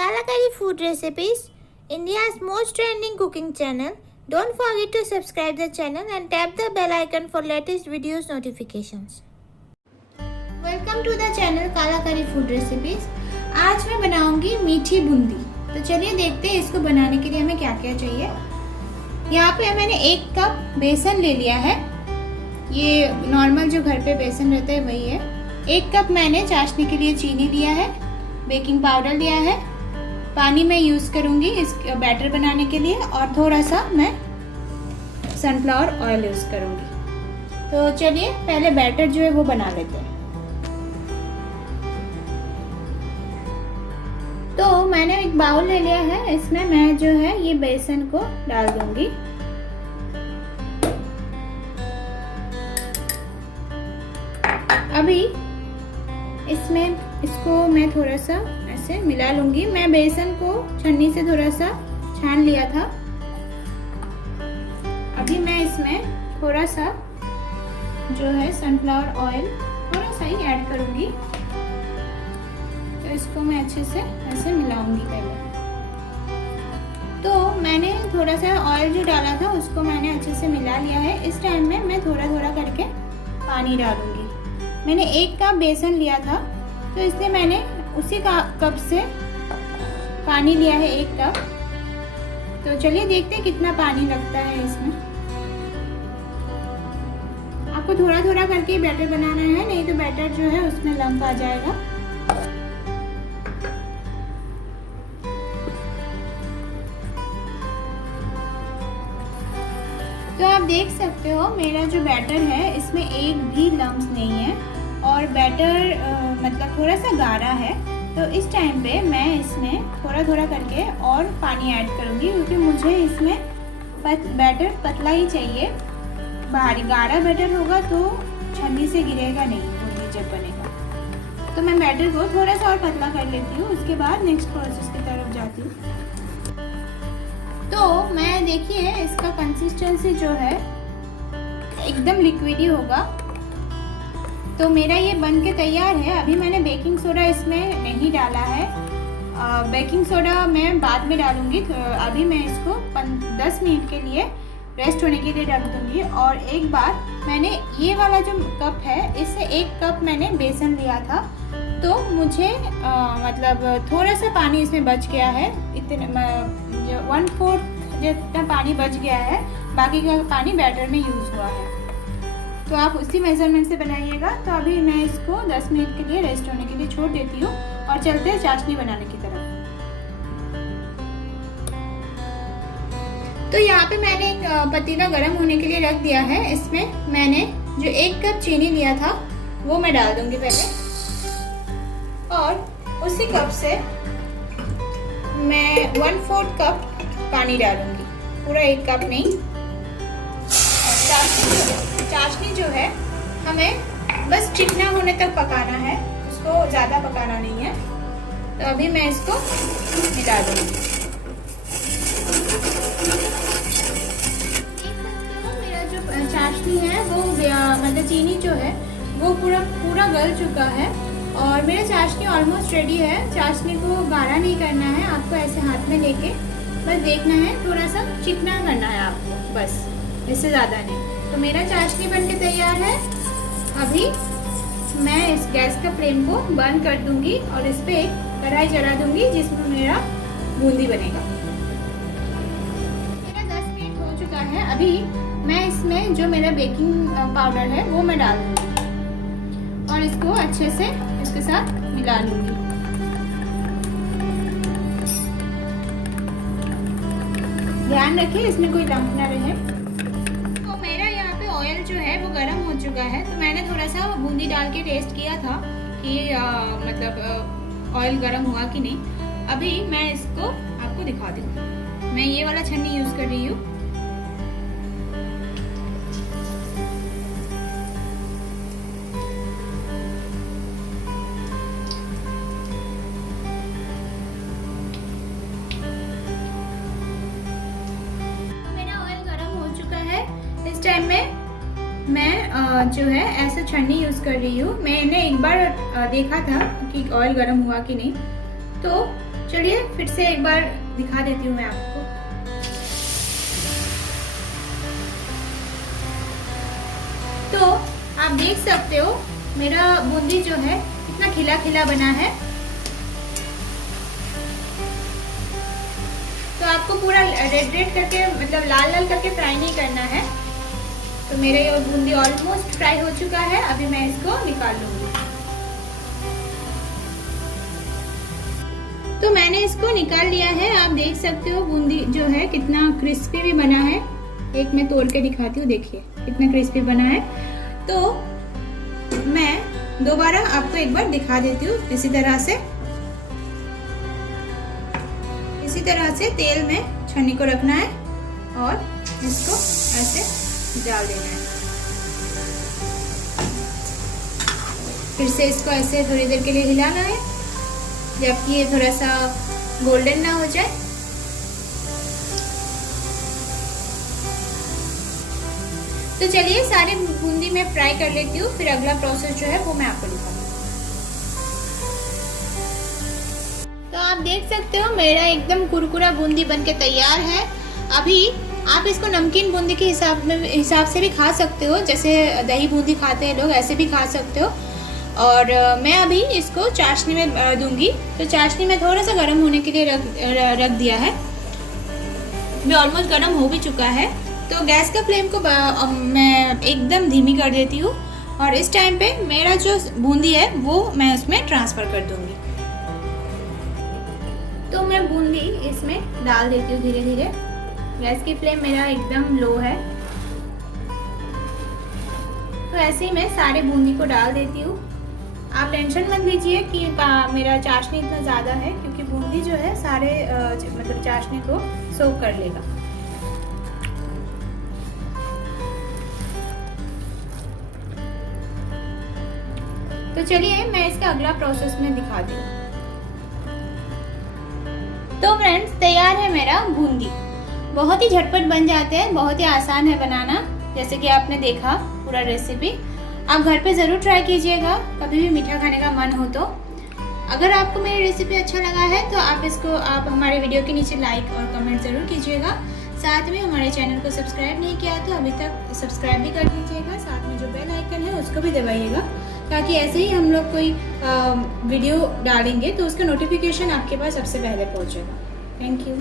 Kalakari Food Recipes, India's most trending cooking channel. Don't forget to subscribe the channel and tap the bell icon for latest videos notifications. Welcome to the channel Kalakari Food Recipes. आज मैं बनाऊंगी मीठी बूंदी। तो चलिए देखते हैं इसको बनाने के लिए हमें क्या क्या चाहिए। यहाँ पे मैंने 1 कप बेसन ले लिया है। ये नॉर्मल जो घर पे बेसन रहता है वही है। 1 कप मैंने चाशनी के लिए चीनी लिया है, बेकिंग पाउडर लिया है, पानी मैं यूज़ करूँगी इस बैटर बनाने के लिए और थोड़ा सा मैं सनफ्लावर ऑयल यूज़ करूँगी। तो चलिए पहले बैटर जो है वो बना लेते हैं। तो मैंने एक बाउल ले लिया है, इसमें मैं जो है ये बेसन को डाल दूंगी। अभी इसमें इसको मैं थोड़ा सा ऐसे मिला लूंगी। मैं बेसन को छन्नी से थोड़ा सा छान लिया था। अभी मैं इसमें थोड़ा सा जो है सनफ्लावर ऑयल थोड़ा सा ही ऐड करूंगी। तो इसको मैं अच्छे से ऐसे मिलाऊंगी पहले। तो मैंने थोड़ा सा ऑयल जो डाला था उसको मैंने अच्छे से मिला लिया है। इस टाइम में मैं थोड़ा थोड़ा करके पानी डालूंगी। मैंने 1 कप बेसन लिया था, तो इसलिए मैंने उसी कप से पानी लिया है 1 कप। तो चलिए देखते हैं कितना पानी लगता है इसमें। आपको थोड़ा थोड़ा करके बैटर बनाना है, नहीं तो बैटर जो है उसमें लम्प आ जाएगा। तो आप देख सकते हो मेरा जो बैटर है इसमें एक भी लम्स नहीं है और बैटर मतलब थोड़ा सा गाढ़ा है। तो इस टाइम पे मैं इसमें थोड़ा थोड़ा करके और पानी ऐड करूँगी, क्योंकि मुझे इसमें बैटर पतला ही चाहिए। भारी गाढ़ा बैटर होगा तो छन्नी से गिरेगा नहीं बूंदी जब बनेगा। तो मैं बैटर को थोड़ा सा और पतला कर लेती हूँ, उसके बाद नेक्स्ट प्रोसेस की तरफ जाती हूँ। तो मैं देखिए इसका कंसिस्टेंसी जो है एकदम लिक्विड ही होगा। तो मेरा ये बन के तैयार है। अभी मैंने बेकिंग सोडा इसमें नहीं डाला है। बेकिंग सोडा मैं बाद में डालूंगी। अभी मैं इसको 10 मिनट के लिए रेस्ट होने के लिए रख दूंगी। और एक बार मैंने ये वाला जो कप है इससे 1 कप मैंने बेसन लिया था, तो मुझे मतलब थोड़ा सा पानी इसमें बच गया है। इतने 1/4 जितना पानी बच गया है, बाकी का पानी बैटर में यूज़ हुआ है। तो आप उसी मेजरमेंट से बनाइएगा। तो अभी मैं इसको 10 मिनट के लिए रेस्ट होने के लिए छोड़ देती हूँ और चलते हैं चाशनी बनाने की तरफ। तो यहाँ पे मैंने एक पतीला गर्म होने के लिए रख दिया है। इसमें मैंने जो 1 कप चीनी लिया था वो मैं डाल दूंगी पहले, और उसी कप से मैं 1/4 कप पानी डालूंगी, पूरा 1 कप नहीं। चाशनी जो है हमें बस चिकना होने तक पकाना है, उसको ज़्यादा पकाना नहीं है। तो अभी मैं इसको मिला दूंगी। मेरा जो चाशनी है वो मतलब चीनी जो है वो पूरा गल चुका है और मेरा चाशनी ऑलमोस्ट रेडी है। चाशनी को गाढ़ा नहीं करना है, आपको ऐसे हाथ में लेके बस देखना है, थोड़ा सा चिकना करना है आपको, बस, इससे ज़्यादा नहीं। तो मेरा चाशनी बनके तैयार है। अभी मैं इस गैस का फ्लेम को बंद कर दूंगी और इस पे एक कढ़ाई चढ़ा दूंगी जिसमें मेरा बूंदी बनेगा। मेरा 10 मिनट हो चुका है। अभी मैं इसमें जो मेरा बेकिंग पाउडर है वो मैं डाल दूंगी और इसको अच्छे से इसके साथ मिला लूंगी। ध्यान रखिए इसमें कोई लम्प ना रहे। तो मेरा यहाँ पे ऑयल जो है वो गर्म हो चुका है। तो मैंने थोड़ा सा बूंदी डाल के टेस्ट किया था कि मतलब ऑयल गर्म हुआ कि नहीं। अभी मैं इसको आपको दिखा दूँ। मैं ये वाला छन्नी यूज़ कर रही हूँ। इस टाइम में मैं जो है ऐसा छन्नी यूज़ कर रही हूँ। मैंने एक बार देखा था कि ऑयल गर्म हुआ कि नहीं। तो चलिए फिर से एक बार दिखा देती हूँ मैं आपको। तो आप देख सकते हो मेरा बूंदी जो है कितना खिला खिला बना है। तो आपको पूरा रेड रेड करके मतलब लाल लाल करके फ्राई नहीं करना है। तो मेरा ये बूंदी ऑलमोस्ट फ्राई हो चुका है। अभी मैं इसको निकाल लूंगी। तो मैंने इसको निकाल लिया है। आप देख सकते हो बूंदी जो है कितना क्रिस्पी भी बना है। एक मैं तोड़ के दिखाती हूँ, देखिए कितना क्रिस्पी बना है। तो मैं दोबारा आपको एक बार दिखा देती हूँ। इसी तरह से तेल में छन्नी को रखना है और इसको ऐसे डाल देना है। फिर से इसको ऐसे थोड़ी देर के लिए हिलाना है जबकि ये थोड़ा सा गोल्डन ना हो जाए। तो चलिए सारी बूंदी मैं फ्राई कर लेती हूँ, फिर अगला प्रोसेस जो है वो मैं आपको दिखाऊंगी। तो आप देख सकते हो मेरा एकदम कुरकुरा बूंदी बनके तैयार है। अभी आप इसको नमकीन बूंदी के हिसाब से भी खा सकते हो, जैसे दही बूंदी खाते हैं लोग, ऐसे भी खा सकते हो। और मैं अभी इसको चाशनी में दूंगी। तो चाशनी में थोड़ा सा गर्म होने के लिए रख दिया है। भी ऑलमोस्ट गर्म हो भी चुका है। तो गैस का फ्लेम को मैं एकदम धीमी कर देती हूँ और इस टाइम पे मेरा जो बूंदी है वो मैं उसमें ट्रांसफ़र कर दूंगी। तो मैं बूंदी इसमें डाल देती हूँ धीरे धीरे। गैस की फ्लेम मेरा एकदम लो है। तो ऐसे ही मैं सारे बूंदी को डाल देती हूँ। आप टेंशन मत लीजिए कि मेरा चाशनी इतना ज़्यादा है, क्योंकि बूंदी जो है सारे मतलब चाशनी को सोक कर लेगा। तो चलिए मैं इसका अगला प्रोसेस में दिखाती हूँ। तो फ्रेंड्स तैयार है मेरा बूंदी। बहुत ही झटपट बन जाते हैं, बहुत ही आसान है बनाना, जैसे कि आपने देखा पूरा रेसिपी। आप घर पे ज़रूर ट्राई कीजिएगा कभी भी मीठा खाने का मन हो तो। अगर आपको मेरी रेसिपी अच्छा लगा है तो आप हमारे वीडियो के नीचे लाइक और कमेंट ज़रूर कीजिएगा। साथ में हमारे चैनल को सब्सक्राइब नहीं किया तो अभी तक सब्सक्राइब भी कर दीजिएगा। साथ में जो बेल आइकन है उसको भी दबाइएगा, ताकि ऐसे ही हम लोग कोई वीडियो डालेंगे तो उसका नोटिफिकेशन आपके पास सबसे पहले पहुँचेगा। Thank you.